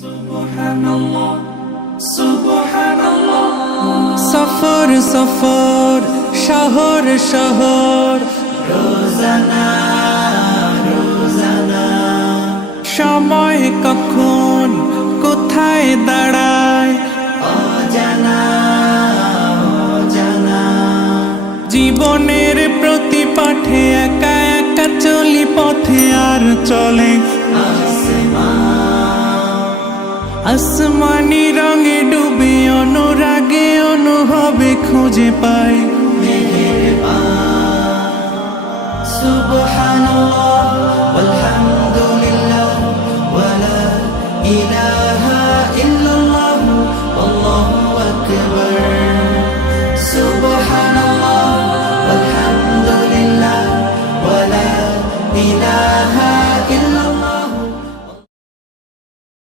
সুবহানাল্লাহ সুবহানাল্লাহ সফর সফর শহর শহর রোজানা রোজানা সময় কখন কোথায় দাঁড়ায় অজানা অজানা জীবনের প্রতি পাঠে একা একা চলি পথে আর চলে আসমানি রঙে ডুবে অনুরাগে অনুভবে খুঁজে পাই সুবহানাল্লাহ ওয়ালহামদুলিল্লাহ ওয়ালা ইলাহা ইল্লাল্লাহ